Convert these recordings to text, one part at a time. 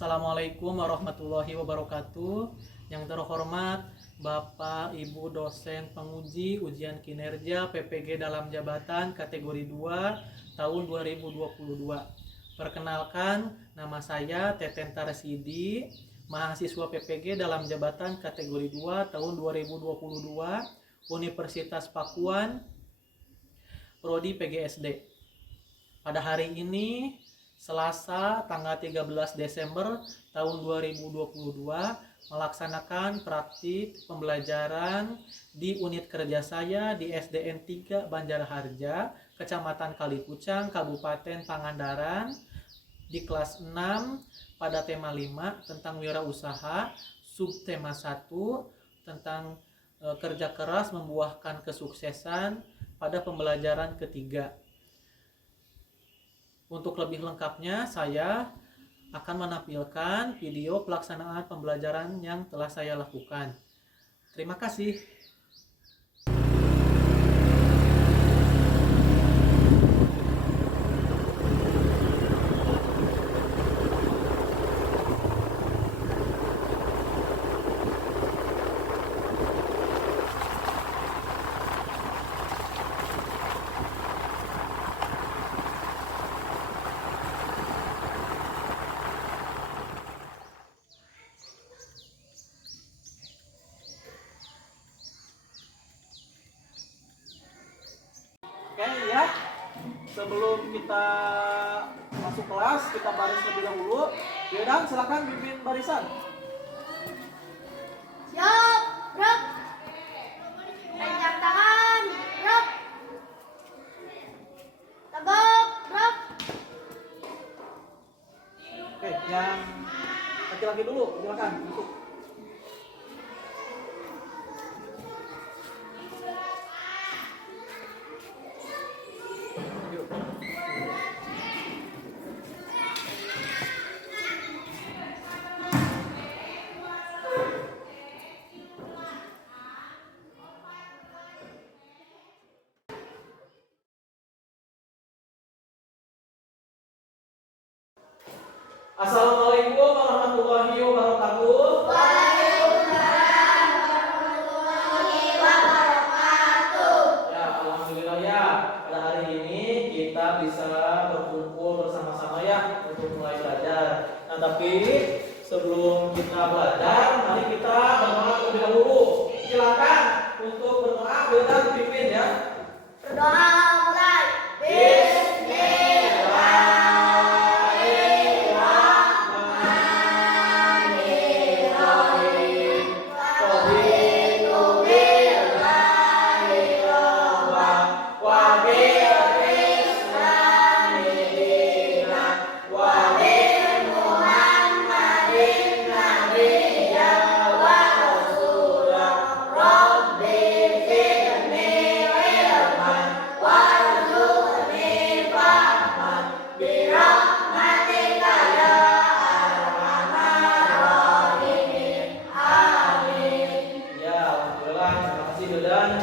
Assalamualaikum warahmatullahi wabarakatuh. Yang terhormat Bapak Ibu dosen penguji ujian kinerja PPG dalam jabatan kategori 2 tahun 2022. Perkenalkan, nama saya Teten Tarsidi, mahasiswa PPG dalam jabatan kategori 2 tahun 2022, Universitas Pakuan, Prodi PGSD. Pada hari ini Selasa tanggal 13 Desember tahun 2022 melaksanakan praktik pembelajaran di unit kerja saya di SDN 3 Banjarharja, Kecamatan Kalipucang, Kabupaten Pangandaran, di kelas 6 pada tema 5 tentang wirausaha, subtema 1 tentang kerja keras membuahkan kesuksesan pada pembelajaran ketiga. Untuk lebih lengkapnya, saya akan menampilkan video pelaksanaan pembelajaran yang telah saya lakukan. Terima kasih. Oke ya, sebelum kita masuk kelas, kita baris terlebih dahulu. Yaudah, silakan pimpin barisan. Siap, Rep. Pencak tangan, Rep. Tegap, Rep. Oke, yang laki-laki dulu, silakan masuk. Assalamualaikum warahmatullahi wabarakatuh. Waalaikumsalam warahmatullahi wabarakatuh. Ya, alhamdulillah ya. Pada hari ini kita bisa berkumpul bersama-sama ya untuk mulai belajar. Nah, tapi sebelum kita belajar, mari kita berdoa terlebih dahulu. Silakan untuk berdoa, belajar dipimpin ya. Berdoa mulai.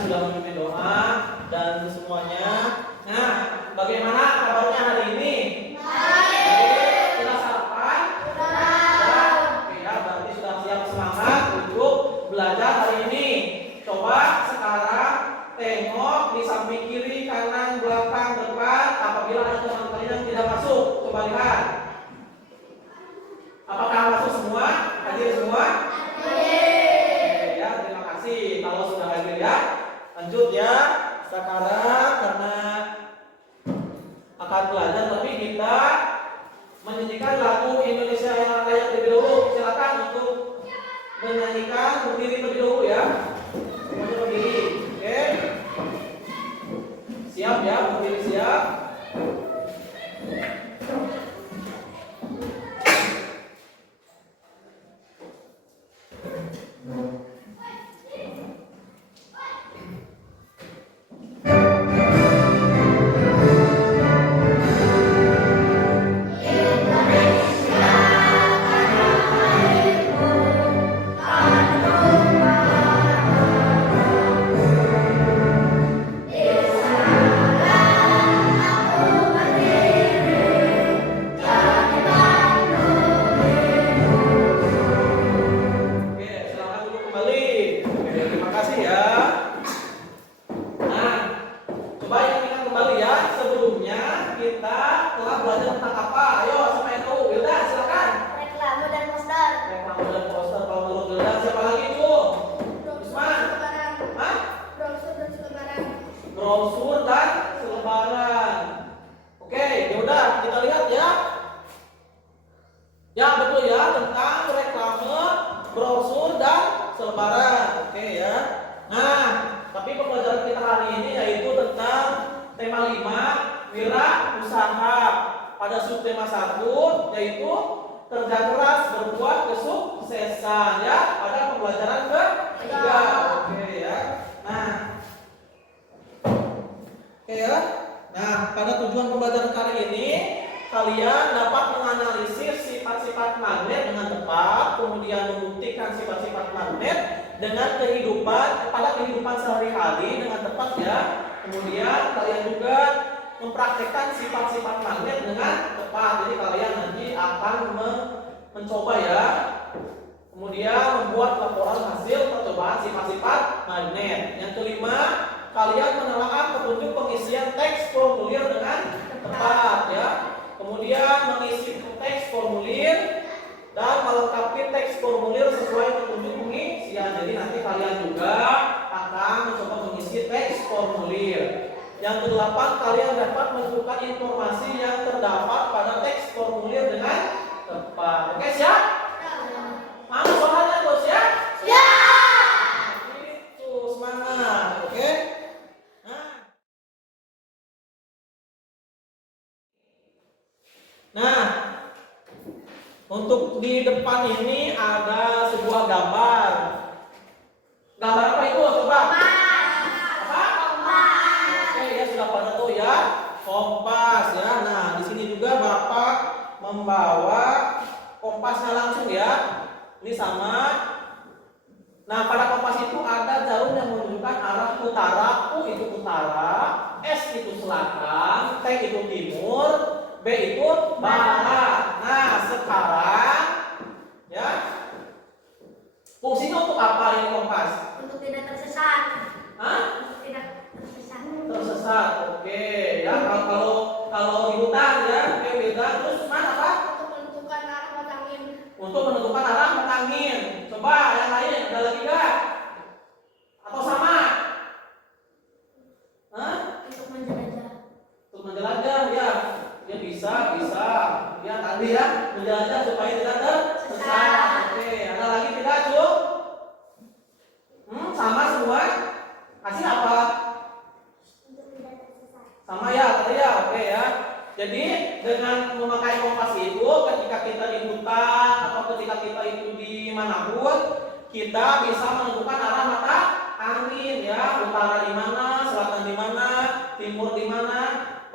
Sudah memimpin doa dan semuanya. Nah, bagaimana kabarnya hari ini? Baik. Sudah sarapan? Sudah. Oke ya, berarti sudah siap semangat untuk belajar hari ini. Coba sekarang tengok di samping kiri, kanan, belakang, depan. Apabila ada teman kalian yang tidak masuk, coba lihat. Apakah masuk semua? Hadir semua? Oke ya, terima kasih. Kalau sudah hadir ya. Lanjut ya, sekarang karena akan belajar tapi kita menyanyikan lagu Indonesia Raya terlebih dahulu. Silakan untuk menyanyikan, berdiri terlebih dahulu ya. Semuanya berdiri, oke? Siap ya, berdiri siap. telah belajar tentang apa? Ayo, siapa yang tahu? Wildan, silakan. Reklame dan poster. Reklame dan poster kalau menurut Wildan. Siapa lagi, Cung? Usman? Hah? Brosur dan selebaran. Brosur dan selebaran. Oke, yaudah kita lihat ya. Ya betul ya, tentang reklame, brosur dan selebaran. Oke ya. Nah, tapi pembelajaran kita hari ini yaitu tentang tema 5, wira usaha. Pada subtema 1 yaitu kerja keras berbuat kesuksesan ya. Pada pembelajaran ketiga. Oke ya. Nah. Oke ya. Nah, pada tujuan pembelajaran kali ini kalian dapat menganalisis sifat-sifat magnet dengan tepat, kemudian membuktikan sifat-sifat magnet dengan pada kehidupan sehari-hari dengan tepat ya. Kemudian kalian juga mempraktekkan sifat-sifat magnet dengan tepat. Jadi kalian nanti akan mencoba ya. Kemudian membuat laporan hasil percobaan sifat-sifat magnet. Yang kelima, kalian menelaah petunjuk pengisian teks formulir dengan tepat ya. Kemudian mengisi teks formulir dan melengkapi teks formulir sesuai petunjuk pengisian. Jadi nanti kalian juga akan mencoba mengisi teks formulir. Yang kedelapan, kalian dapat menentukan informasi yang terdapat pada teks formulir dengan tepat. Oke, siap? Mana suaranya tuh, siap? Siap. Itu semangat, oke? Nah, untuk di depan ini ada sebuah gambar. Gambar apa itu? Coba. Apa? Oke, ya sudah pada tahu ya. Kompas ya. Nah, di sini juga Bapak membawa kompasnya langsung ya. Ini sama. Nah, pada kompas itu ada jarum yang menunjukkan arah utara. U itu utara, S itu selatan, T itu timur, B itu barat. Nah, sekarang ya, fungsinya untuk apa ini kompas? Untuk tidak tersesat. Hah? Untuk tidak tersesat. Tersesat. Oke, ya. Kalau di hutan ya, oke beda. Terus mana apa? Untuk menentukan arah mata angin. Untuk menentukan arah mata angin. Coba yang lain, ada lagi nggak? Atau sama? Hah? Untuk menjelajah. Untuk menjelajah ya. Ya bisa. Ya tadi ya, menjelajah supaya tidak tersesat. Oke, ada lagi tidak, Cuk? Sama semua. Hasil apa? Untuk tidak tersesat. Sama ya, tadi ya. Oke ya. Jadi dengan memakai kompas itu, ketika kita di hutan atau ketika kita itu di manapun, kita bisa menentukan arah mata angin ya. Utara di mana, selatan di mana, timur di mana,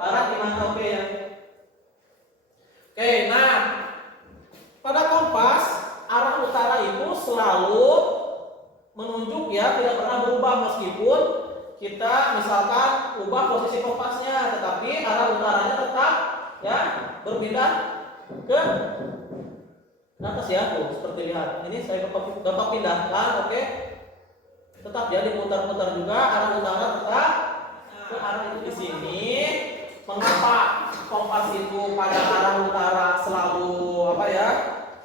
barat di mana. Oke ya. Oke, nah pada kompas arah utara itu selalu menunjuk ya, tidak pernah berubah meskipun kita misalkan ubah posisi kompasnya, tetapi arah utaranya tetap ya berpindah ke atas ya, tuh seperti lihat. Ini saya dapat pindahkan, oke. Tetap ya diputar-putar juga arah utara tetap ke arah itu di sini. Mengapa kompas itu pada arah utara selalu apa ya?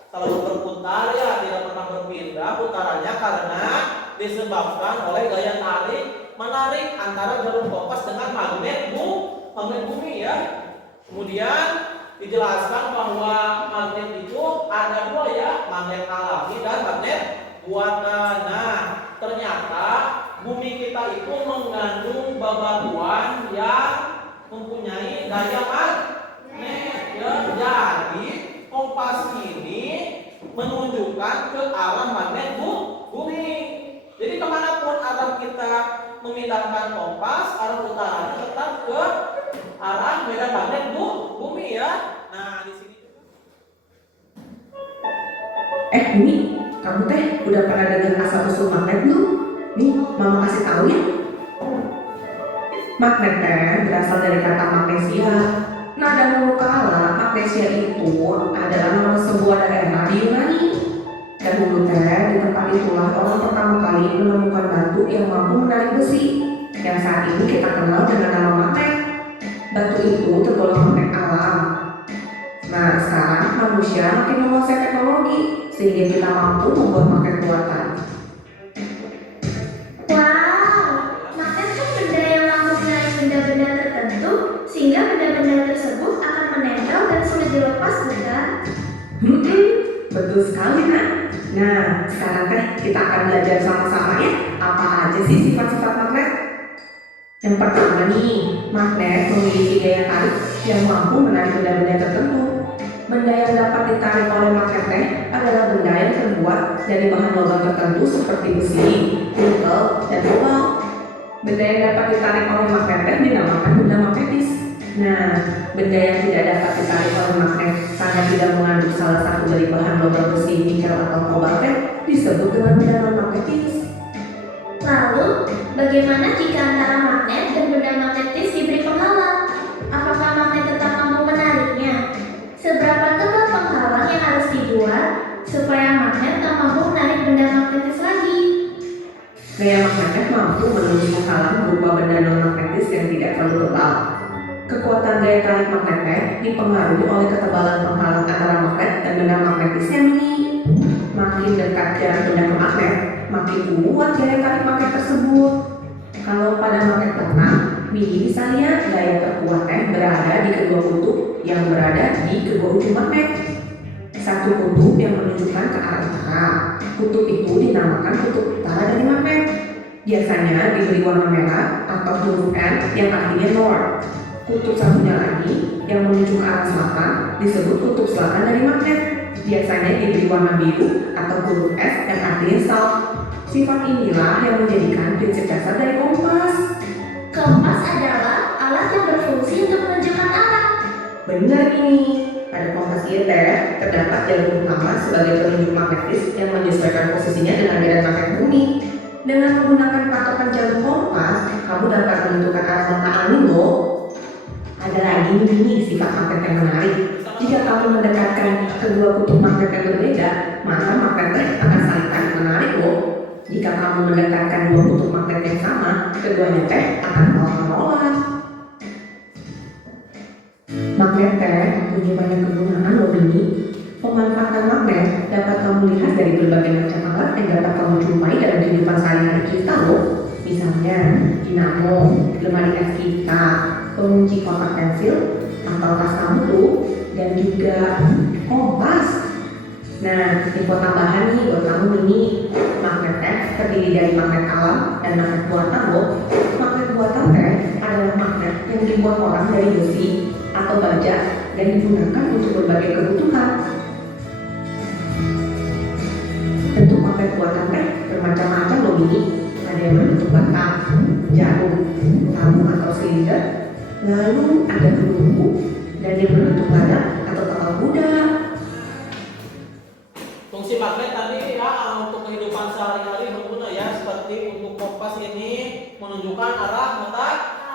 Selalu berputar ya, tidak pernah berpindah putarannya karena disebabkan oleh gaya tarik menarik antara jarum kompas dengan magnet bumi ya. Kemudian dijelaskan bahwa magnet itu ada dua ya, magnet alami dan magnet buatan. Nah, ternyata bumi kita itu mengandung bebatuan yang mempunyai daya magnet ya. Jadi kompas ini menunjukkan ke arah magnet bumi. Jadi kemanapun arah kita memindahkan kompas, arah utaranya tetap ke arah medan magnet bumi ya. Nah di sini. Bumi, kamu teh udah pernah dengar asal usul magnet belum? Nih, mama kasih tahu ya. Magnet teh berasal dari kata magnesia. Nah, dan dulu kala magnesia itu adalah nama sebuah daerah di Yunani. Dahulu teh di tempat itulah orang pertama kali menemukan batu yang mampu menarik besi yang saat ini kita kenal dengan nama magnet. Batu itu tergolong magnet alam manusia makin menguasai teknologi sehingga kita mampu membuat magnet buatan. Wow, magnet kan benda yang mampu menarik benda-benda tertentu sehingga benda-benda tersebut akan menempel dan sulit dilepas, bukan? Betul sekali, Nak. Nah, sekarang teh kita akan belajar sama-sama ya apa aja sih sifat-sifat magnet. Yang pertama nih, magnet memiliki daya tarik yang mampu menarik benda-benda tertentu. Benda yang dapat ditarik oleh magnet teh adalah benda yang terbuat dari bahan logam tertentu seperti besi, nikel, dan kobalt. Benda yang dapat ditarik oleh magnet teh dinamakan benda magnetis. Nah, benda yang tidak dapat ditarik oleh magnet karena tidak mengandung salah satu dari bahan logam besi, nikel, atau kobalt teh disebut dengan benda non-magnetis. Lalu, bagaimana jika antara magnet dan benda magnetis diberi penghalang? Apakah magnet tetap mampu menariknya? Seberapa tebal penghalang yang harus dibuat supaya magnet tak mampu menarik benda magnetis lagi? Gaya magnet mampu menembus penghalang berupa benda non-magnetis yang tidak terlalu tebal. Kekuatan daya tarik magnet teh dipengaruhi oleh ketebalan penghalang antara magnet dan benda magnetisnya mini. Makin dekat jarak benda ke magnet, makin kuat daya tarik magnet tersebut. Kalau pada magnet pertama, mini bisa lihat gaya terkuat teh berada di kedua kutub yang berada di kedua ujung magnet. Satu kutub yang menunjukkan ke arah utara. Kutub itu dinamakan kutub utara dari magnet. Biasanya diberi warna merah atau huruf N yang artinya north. Kutub satunya lagi yang menuju ke arah selatan disebut kutub selatan dari magnet. Biasanya diberi warna biru atau huruf S yang artinya south. Sifat inilah yang menjadikan prinsip dasar dari kompas. Kompas adalah alat yang berfungsi untuk menunjukkan arah. Benar ini. Pada kompas ini terdapat jalur utama sebagai penunjuk magnetis yang menyesuaikan posisinya dengan medan magnet bumi. Dengan menggunakan patokan jalur kompas, kamu dapat menentukan arah mata angin loh. Ada lagi nih sifat magnet yang menarik. Jika kamu mendekatkan kedua kutub magnet yang berbeda, maka magnet akan saling tarik menarik loh. Jika kamu mendekatkan dua kutub magnet yang sama, keduanya teh akan menolak. Magnet teh punya banyak kegunaan loh ini. Pemanfaatan magnet dapat kamu lihat dari berbagai macam alat yang dapat kamu jumpai dalam kehidupan sehari-hari kita loh. Misalnya dinamo, lemari es kita, pengunci kotak pensil, atau tas kamu tuh, dan juga kompas. Nah, info tambahan nih buat kamu ini, magnet teh terdiri dari magnet alam dan magnet buatan loh. Magnet buatan teh adalah magnet yang dibuat orang dari besi atau baja dan digunakan untuk berbagai kebutuhan. Bentuk magnet buatan teh bermacam-macam loh ini. Ada yang berbentuk batang, jarum, tabung atau silinder, lalu ada peluru dan yang berbentuk badak atau tapal kuda. Fungsi magnet tadi ya untuk kehidupan sehari-hari berguna ya, seperti untuk kompas ini menunjukkan arah mata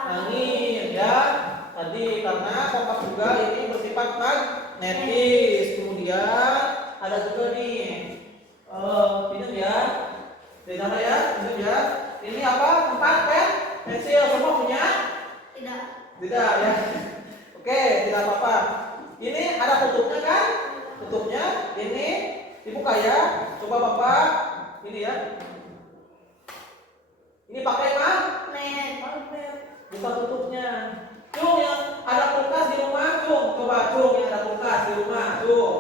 angin ya. Tadi karena kompas juga ini bersifat magnetis. Kemudian ada juga nih ini ya. Di sana ya, ini ya. Ini apa? Tempat pensil semua punya? Tidak. Tidak ya. Oke, tidak apa-apa. Ini ada kutubnya kan? Kutubnya ini dibuka ya. Coba Bapak ini ya. Ini pakai magnet. Buka tutupnya. Cung yang ada kulkas di rumah, cung. Coba cung yang ada kulkas di rumah, cung.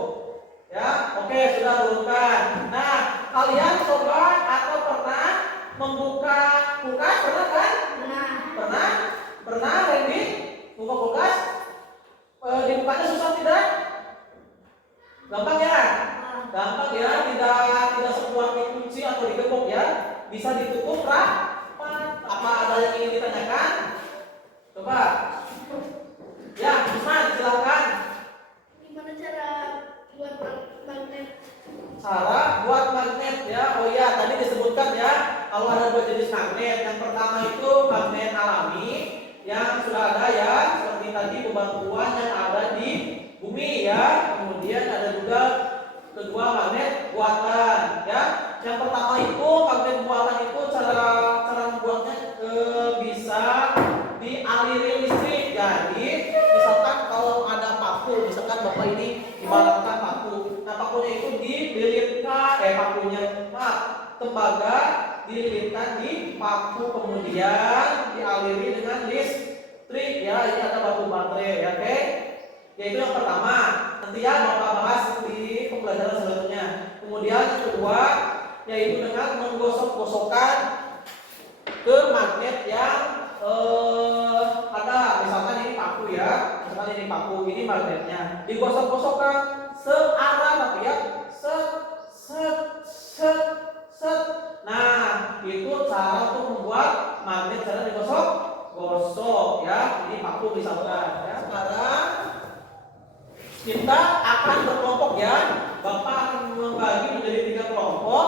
Ya, oke sudah turunkan. Nah, kalian coba atau pernah membuka kulkas? Pernah kan? Pernah, Randy? Buka kulkas? Dibukanya susah tidak? Gampang ya? Gampang ya, tidak sekuat dikunci atau digembok ya. Bisa ditutup rapat. Apa ada yang ingin ditanyakan? Coba. Ya, Usman, silakan. Gimana cara buat magnet? Cara buat magnet ya. Oh iya, tadi disebutkan ya, kalau ada dua jenis magnet. Yang pertama itu magnet alami yang sudah ada ya, seperti tadi bebatuan yang ada di bumi ya. Kemudian ada juga kedua magnet buatan ya. Yang pertama itu magnet buatan itu cara membuatnya bisa dialiri listrik. Jadi misalkan kalau ada paku, misalkan Bapak ini ibaratkan paku tembaga dililitkan di paku, kemudian dialiri dengan listrik ya. Ini ada baku baterai ya, oke. Yaitu yang pertama. Nanti ya Bapak bahas di pembelajaran selanjutnya. Kemudian yang kedua yaitu dengan menggosok-gosokkan ke magnet yang ada, misalkan ini paku ya, misalkan ini paku, ini magnetnya, digosok-gosokkan searah tapi ya, set set set set. Nah, itu cara untuk membuat magnet cara digosok-gosok ya. Ini paku misalkan ya. Sekarang kita akan berkelompok ya. Bapak akan membagi menjadi 3 kelompok.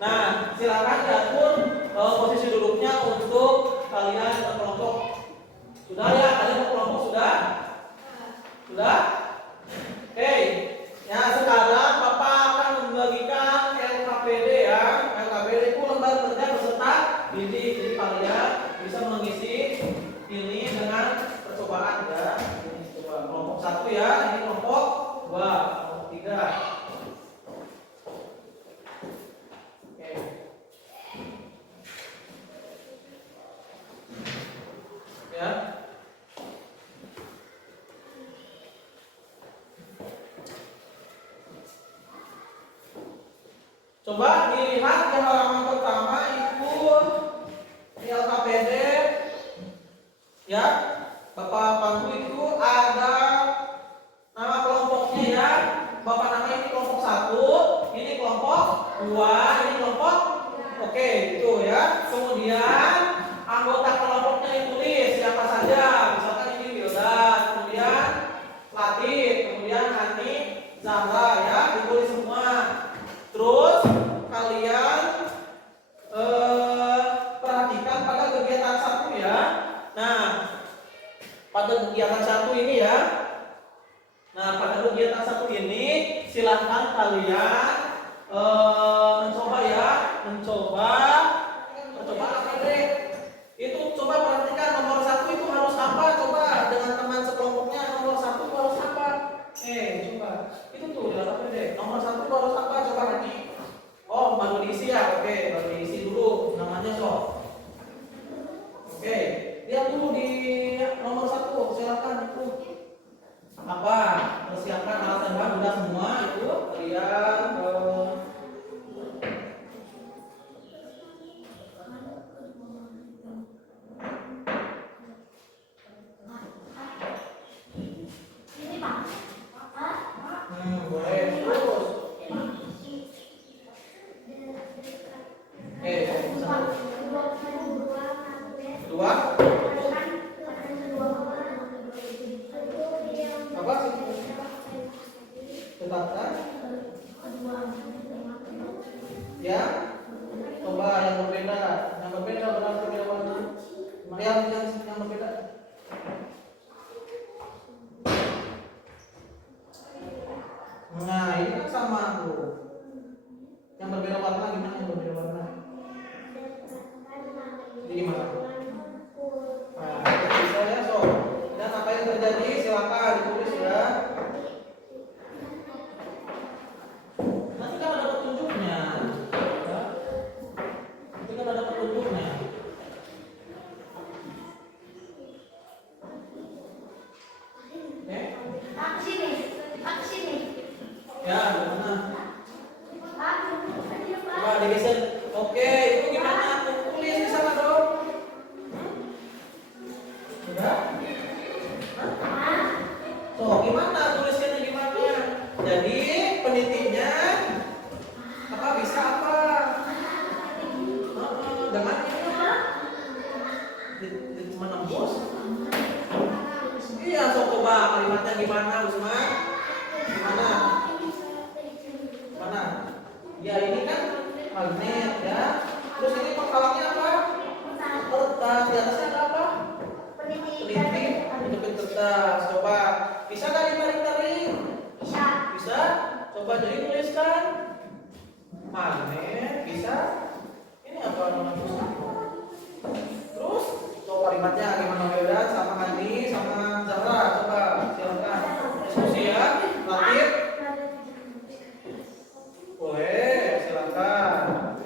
Nah, silakan diatur posisi duduknya untuk kalian berkelompok. Sudah ya, kalian berkelompok sudah? Sudah? Oke. Ya, sekarang Bapak akan membagikan LKPD ya. LKPD itu lembar kerja peserta didik. Jadi kalian bisa mengisi ini dengan percobaan ya. Ini coba kelompok 1 ya, ini kelompok 2, kelompok 3. Ya. Coba dilihat di halaman pertama itu di LKPD ya. Bapak pandu itu ada nama kelompoknya ya. Bapak nama ini kelompok 1, ini kelompok 2, ini kelompok oke itu ya. Kemudian anggota kelompoknya ditulis siapa saja. Misalkan ini Wildan, kemudian Latif, kemudian Hani, Zahra ya, ditulis semua. Terus kalian perhatikan pada kegiatan 1 ya. Nah, pada kegiatan 1 ini ya. Nah, pada kegiatan 1 ini silahkan kalian mencoba ya, mencoba apa deh? Itu coba perhatikan nomor 1 itu harus apa? Coba dengan teman sekelompoknya nomor 1 itu harus apa? Coba. Itu tuh apa deh? Nomor 1 itu harus apa? Coba Hani. Oh, baru diisi ya. Oke, baru diisi dulu namanya so. Oke, lihat dulu di nomor 1. Silakan itu. Apa? Persiapkan alat dan bahan udah semua itu kalian boleh terus. Dua. Apa sih? Tetapkan. Ya. Coba yang berbeda. Yang berbeda benar berbeda warna. Yang berbeda. Nah, ini kan sama tuh. Yang berbeda warna gimana? Yang berbeda warna. Jadi gimana? Nah, bisa ya, so. Dan apa yang terjadi silakan ditulis ya. Nanti kan ada petunjuknya. Ya. Nanti kan ada petunjuknya. Ya, gimana? Coba digeser. Oke, itu gimana? Tulis di sana dong. Sudah? So, gimana tuliskannya gimana? Jadi penitinya apa bisa apa? Dengan ini apa? Menembus? Iya, so coba kalimatnya gimana, Usman? Gimana? Mana? Ya ini kan magnet ya. Terus ini penghalangnya apa? Kertas. Di atasnya ada apa? Peniti. Penjepit kertas. Coba. Bisa nggak ditarik-tarik? Bisa. Coba jadi tuliskan. Magnet. Bisa. Ini apa namanya? Terus coba kalimatnya gimana beda sama Hani sama Zahra. Coba silakan diskusi ya. Latif. Boleh, silakan.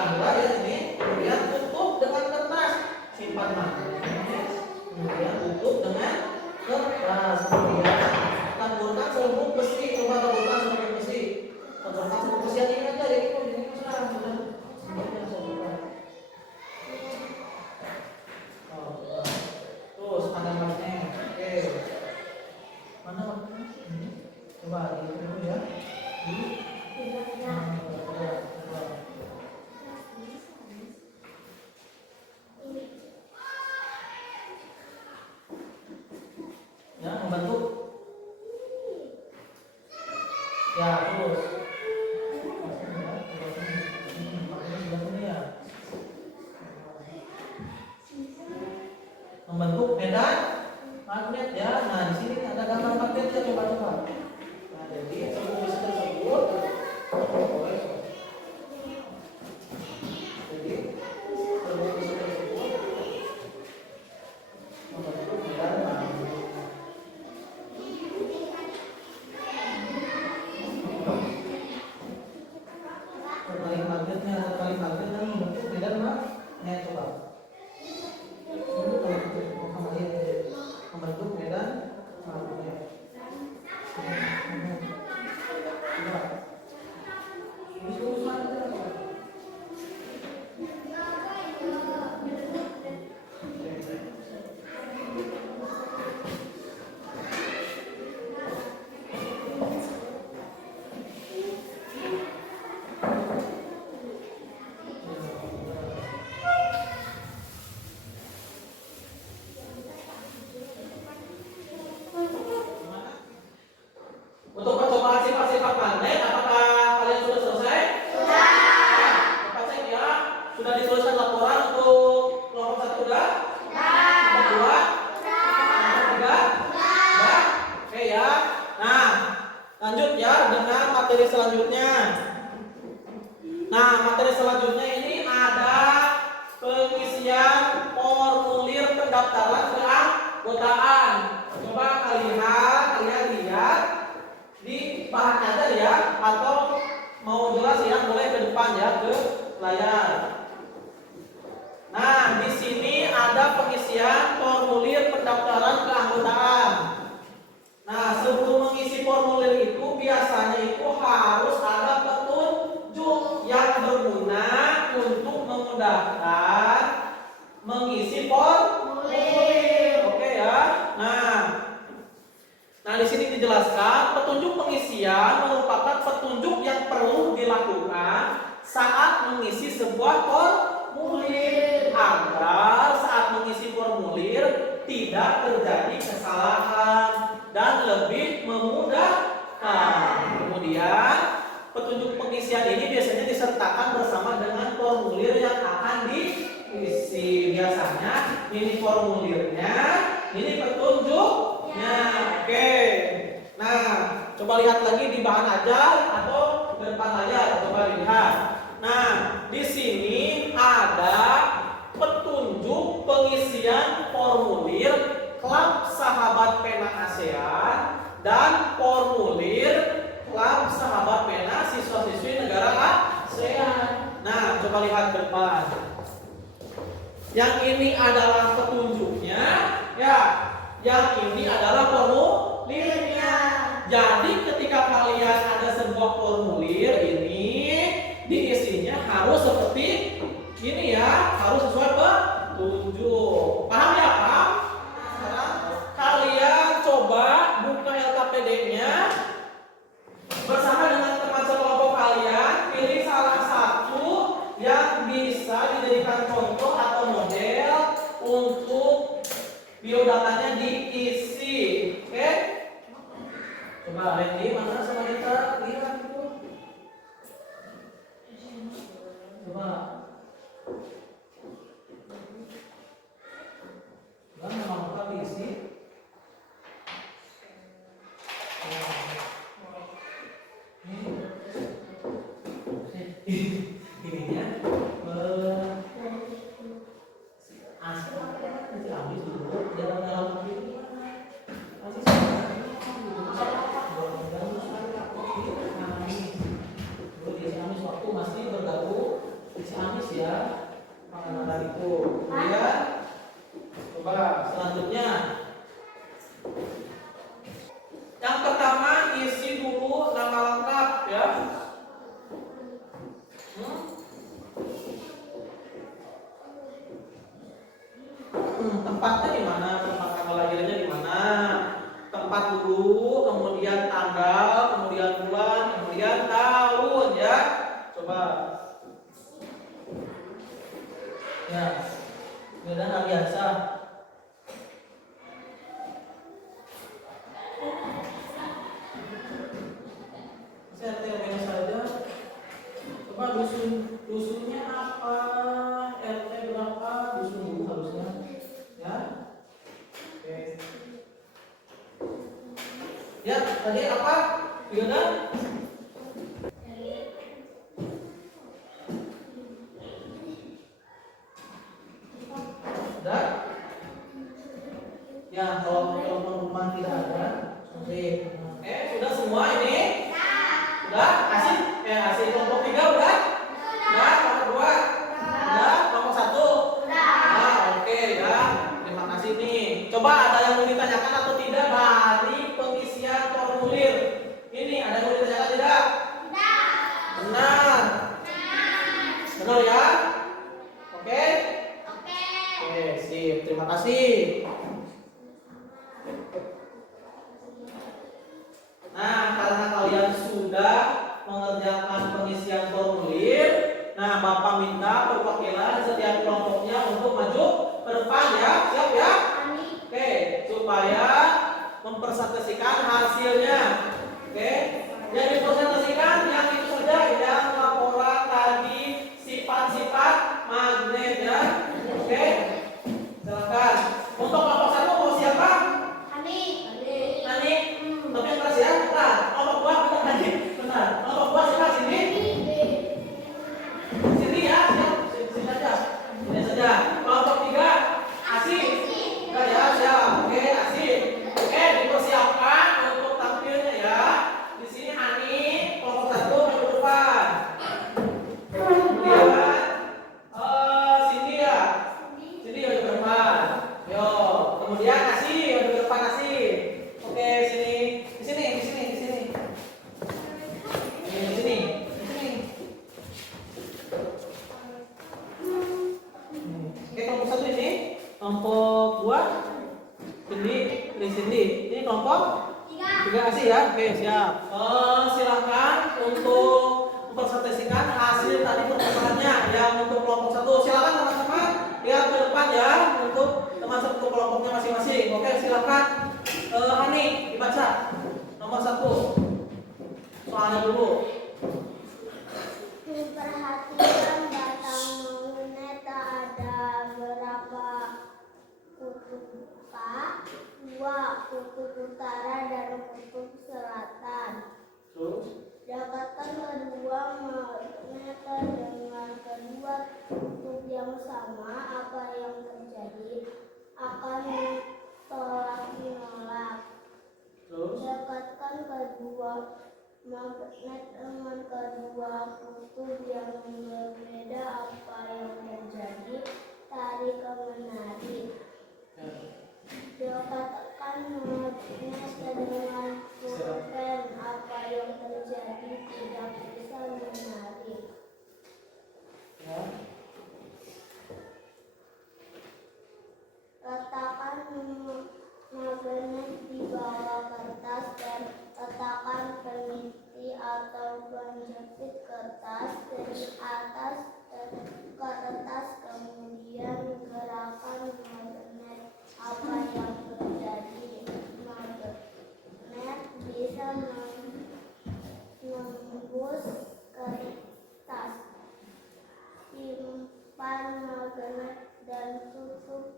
Buka ya ini, kemudian tutup dengan kertas. Simpan magnet, kemudian tutup dengan kertas. Kemudian taburkan serbuk besi. Coba taburkan serbuk besi. Taburkan serbuk besi yang ini aja ya. Ini sudah. Terus ada magnet. Oke. Mana magnet? Coba dulu ya. Ya, membantu. Ya, terus. Membentuk medan magnet ya. Nah, di sini ada gambar magnetnya, coba. Nah, jadi serbuk besi tersebut jadi serbuk besi tersebut membentuk medan magnet. Terkait magnetnya membentuk medan magnet, coba. Membentuk medan magnet. Untuk percobaan sifat-sifat magnet, apakah kalian sudah selesai? Sudah. Cepat cek ya. Sudah dituliskan laporan untuk kelompok 1 sudah? Sudah. Kelompok 2? Sudah. Kelompok 3? Sudah. Oke ya. Nah, lanjut ya dengan materi selanjutnya. Nah, materi selanjutnya ini ada pengisian formulir pendaftaran keanggotaan. Coba kalian lihat di bahan aja ya, atau mau jelas ya boleh ke depan ya, ke layar. Nah, di sini ada pengisian formulir pendaftaran keanggotaan. Nah, sebelum mengisi formulir itu biasanya itu harus ada petunjuk yang berguna untuk memudahkan mengisi formulir. Oke ya. Nah, di sini dijelaskan petunjuk pengisian merupakan petunjuk yang perlu dilakukan saat mengisi sebuah formulir agar saat mengisi formulir tidak terjadi kesalahan dan lebih memudahkan. Kemudian petunjuk pengisian ini biasanya disertakan bersama dengan formulir yang akan diisi. Biasanya ini formulirnya, ini petunjuknya. Oke. Nah, coba lihat lagi di bahan ajar atau di depan layar. Coba lihat. Nah, di sini ada petunjuk pengisian formulir klub sahabat pena ASEAN dan formulir klub sahabat pena siswa-siswi negara ASEAN. Nah, coba lihat ke depan. Yang ini adalah petunjuknya, ya. Yang ini adalah formulirnya. Jadi ketika kalian ada sebuah formulir ini, diisinya harus seperti ini ya, harus sesuai petunjuk. Paham ya, Pak? Sekarang kalian coba buka LKPD-nya bersama dengan teman sekelompok kalian, pilih salah satu yang bisa dijadikan contoh atau model untuk biodatanya diisi. Oke? Coba Randy, mana sama kita? Lihat itu. Coba. Mana mau diisi? Ininya asal habis dulu dalam lagi masih ya makanan itu. Kemudian coba selanjutnya. Yang pertama isi dulu nama lengkap ya. Tempatnya di mana? Tempat tanggal lahirnya di mana? Tempat dulu, kemudian tanggal, kemudian bulan, kemudian tahun ya. Coba. Ya. Udah nggak biasa. Saya TW saja. Coba dusunnya apa? RT berapa? Dusun dulu harusnya. Ya. Oke. Ya, tadi apa? Gimana? Sudah? Ya, kalau rumah tidak ada, oke. Sudah semua ini? Sudah? Kasih kelompok 3 udah? Sudah? Kelompok 2? Sudah? Kelompok 1? Nah, oke ya. Terima kasih nih. Coba ada yang mau ditanyakan atau tidak dari pengisian formulir? Ini ada yang mau ditanyakan tidak? Benar. Benar ya? Oke? Oke, sip. Terima kasih. Nah, karena kalian sudah mengerjakan pengisian formulir, nah Bapak minta perwakilan setiap kelompoknya untuk maju ke depan ya. Siap ya? Oke, supaya mempresentasikan hasilnya. Oke. Yang dipresentasikan yang itu saja, yang laporan tadi sifat-sifat magnet ya. Oke. Silakan. Untuk kelompok 1 mau siapa? Ani. Tapi yang keras ya. Bentar. Kelompok 2 bentar tadi. Bentar. Kelompok 2 siapa sini? Sini ya. Sini saja. Sini saja. Kelompok 3 Asih. Enggak ya, siap. Oke, Asih. Oke, dipersiapkan untuk tampilnya ya. Di sini Hani, kelompok 1 maju depan. Kemudian Cindy ya. Cindy maju depan. Yo, kemudian Asih maju depan Asih. Oke, sini. Di sini. Di sini. Oke, kelompok 1 ini. Kelompok 2 Cindy. Ini kelompok 3 Asih ya. Oke, siap. Silakan untuk mempresentasikan hasil tadi pertemuannya yang untuk kelompok 1. Silakan teman-teman lihat ke depan ya untuk teman satu kelompoknya masing-masing. Oke, silakan. Hani dibaca nomor 1. Soalnya dulu. Diperhatikan batang magnet ada berapa kutub Pak? 2 kutub utara dan kutub selatan. Terus Dekatkan kedua magnet dengan kedua kutub yang sama. Apa yang terjadi? Akan tolak-menolak. terus Dekatkan kedua magnet dengan kedua kutub yang berbeda. Apa yang terjadi? Tarik menarik. Dekatkan magnet dengan pulpen. Apa yang terjadi? Tidak bisa menarik. ya. Letakkan magnet di bawah kertas dan letakkan peniti atau penjepit kertas dari atas kertas. Kemudian gerakan magnet. Apa yang terjadi? Magnet bisa menembus kertas. Simpan magnet dan tutup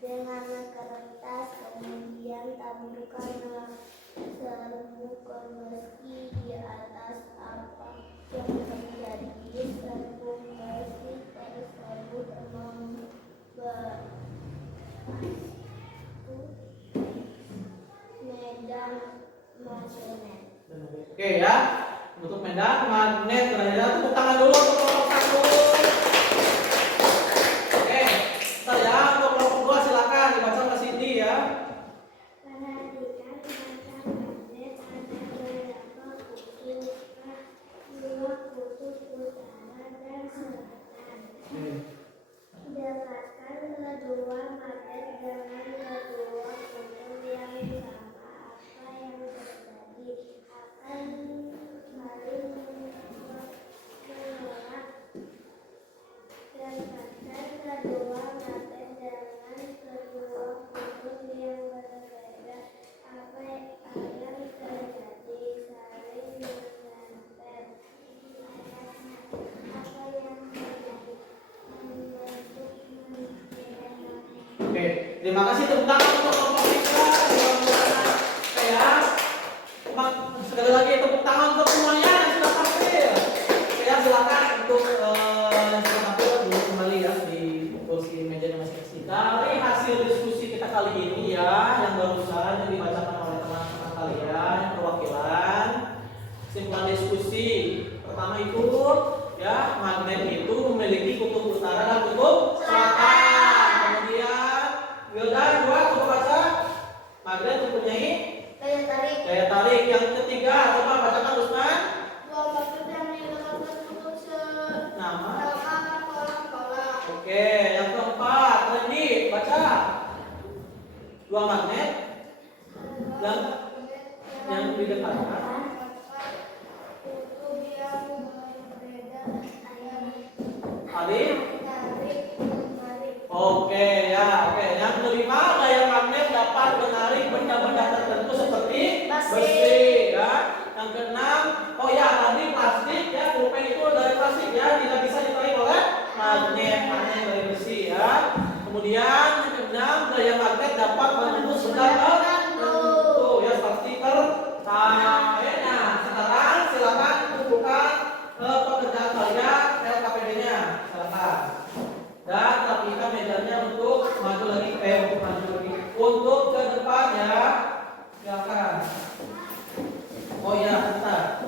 dengan kertas. Kemudian taburkan serbuk besi di atas. Apa yang terjadi? Serbuk besi tersebut membentuk medan magnet. Oke ya. Untuk medan magnet berada. Tepuk tangan dulu untuk kelompok 1. Oke, saya untuk kelompok 2 silakan dibaca Mbak Cindy ya. Perhatikan macam magnet ada beberapa kutub, dua kutub utara dan selatan. Dekatkan kedua magnet dengan kedua kutub yang sama. Apa yang terjadi akan saling menolak. Dekatkan kedua magnet dengan kedua kutub yang berbeda. Apa yang terjadi saling menempel. Apa yang terjadi membentuk menjadi. Oke, terima kasih tepuk tangan untuk kelompok 3. Saya sekali lagi tepuk tangan untuk semuanya yang sudah tampil. Saya silakan untuk yang sudah tampil dulu kembali ya di kursi meja masing-masing. Dari hasil diskusi kita kali ini ya, yang barusan yang dibacakan oleh teman-teman kalian yang perwakilan, kesimpulan diskusi pertama itu ya, magnet itu memiliki kutub utara dan kutub selatan. Kemudian Wildan 2 coba baca, magnet mempunyai Daya tarik. daya tarik. Yang ketiga coba bacakan Rusman. Dua magnet yang dilengkapi kutub Nama. sama pola-pola. Oke, yang keempat Randy baca. Dua magnet yang didekatkan. Kutub yang berbeda Tarik. tarik. Oke ya, oke. Yang kelima, daya magnet dapat menarik benda-benda tertentu seperti besi ya. Yang keenam, oh ya tadi plastik ya, pulpen itu dari plastik ya, tidak bisa ditarik oleh magnet, magnet dari besi ya. Kemudian yang keenam, daya magnet dapat menembus benda tertentu ya, seperti kertas. Nah, sekarang silakan kumpulkan pekerjaan kalian LKPD-nya, silakan. Dan rapikan mejanya untuk maju lagi, untuk ke depan ya, silakan. Oh iya, bentar.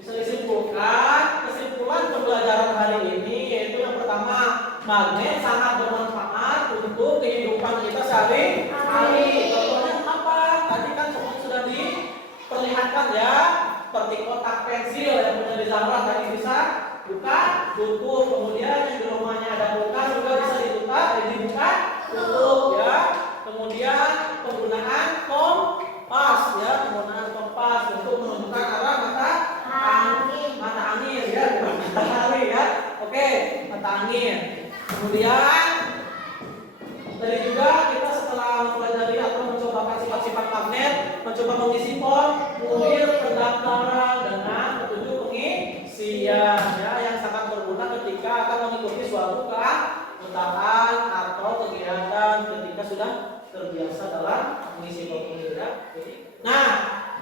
Bisa disimpulkan kesimpulan pembelajaran hari ini yaitu yang pertama, magnet sangat bermanfaat untuk kehidupan kita sehari-hari. Contohnya apa? Tadi kan sudah diperlihatkan ya, seperti kotak pensil yang punya di Zahra tadi bisa buka, tutup. Kemudian yang di rumahnya ada kulkas juga bisa dibuka tutup ya. Kemudian penggunaan kompas ya, penggunaan kompas untuk menentukan arah mata angin ya, bukan matahari ya. Oke, mata angin. Kemudian tadi juga kita setelah mempelajari atau mencobakan sifat-sifat magnet, mencoba mengisi formulir pendaftaran dengan petunjuk pengisian ya, yang sangat berguna ketika akan mengikuti suatu keanggotaan atau kegiatan ketika sudah terbiasa dalam mengisi formulir ya. Nah,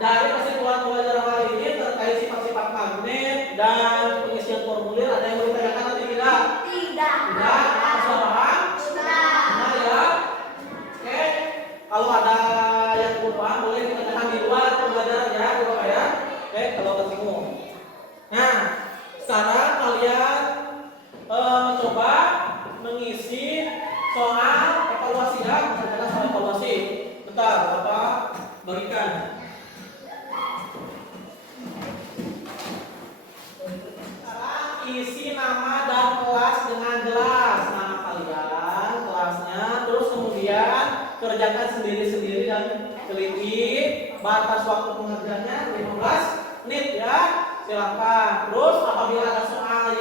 dari kesimpulan pembelajaran kali ini terkait sifat-sifat magnet dan pengisian formulir, ada yang mau ditanyakan atau tidak? Tidak. Tidak, paham? Benar ya? Oke, kalau ada yang belum paham boleh ditanyakan di luar pembelajaran ya, Bapak ya. Oke, kalau tersinggung. Nah, sekarang kalian coba mengisi soal evaluasi ya, mengerjakan soal evaluasi. Bentar, Bapak berikan. Sekarang isi nama dan kelas dengan jelas, nama kalian, kelasnya, terus kemudian kerjakan sendiri-sendiri dan teliti. Batas waktu pengerjaannya 15 menit ya, silakan. Terus apabila ada soal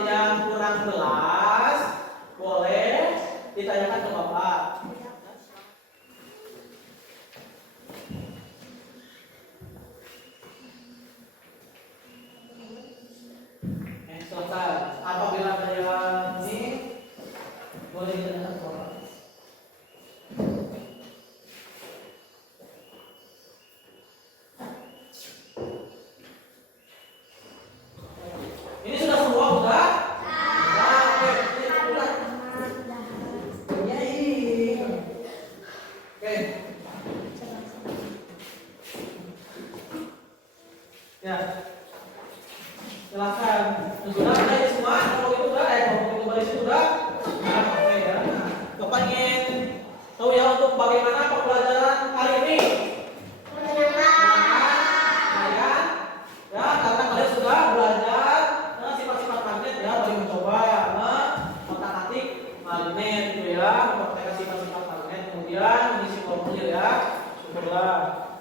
yang kurang jelas, boleh ditanyakan ke Bapak. Silakan. Apabila ada yang ini, boleh ditanyakan ke Bapak. Ini sudah semua udah? Oke. Ini sudah. Ya, bagaimana pembelajaran hari ini? Ya, karena kalian sudah belajar sifat-sifat magnet ya, bagi mencoba ya, mengotak-atik magnet gitu ya, mempraktekkan sifat-sifat magnet, kemudian mengisi formulir ya. Syukurlah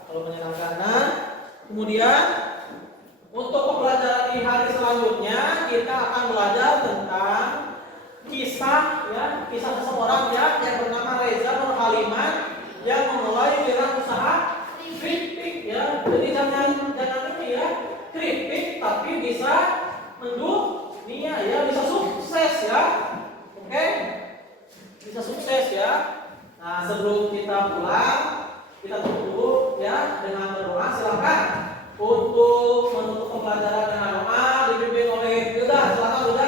kalau menyenangkan. Nah, kemudian untuk pembelajaran di hari selanjutnya kita akan belajar tentang kisah ya, kisah seseorang ya yang bernama Reza Nur Haliman yang memulai wirausaha keripik ya. Jadi jangan ini ya, keripik tapi bisa mendunia ya, bisa sukses ya. Oke? Bisa sukses ya. Nah, sebelum kita pulang, kita tutup ya dengan berdoa. Silakan untuk menutup pembelajaran dengan doa dipimpin oleh Yuda. Silakan Yuda.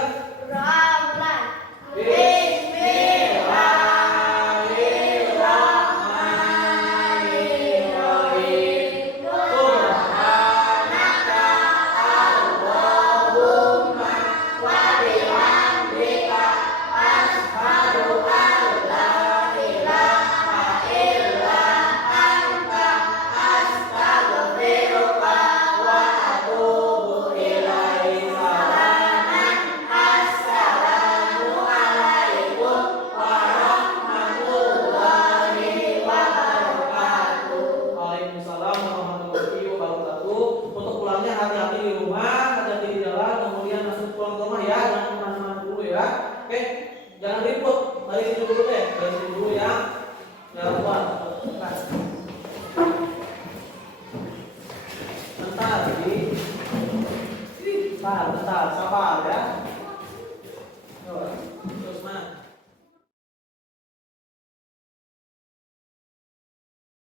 Waalaikumsalam warahmatullahi wabarakatuh. Untuk pulangnya hati-hati di rumah, hati-hati di jalan, kemudian langsung pulang ke rumah ya, jangan kemana-mana dulu ya. Oke, jangan ribut, dari sini dulu deh, dari sini dulu ya. Jangan lupa. Bentar, bentar, sabar.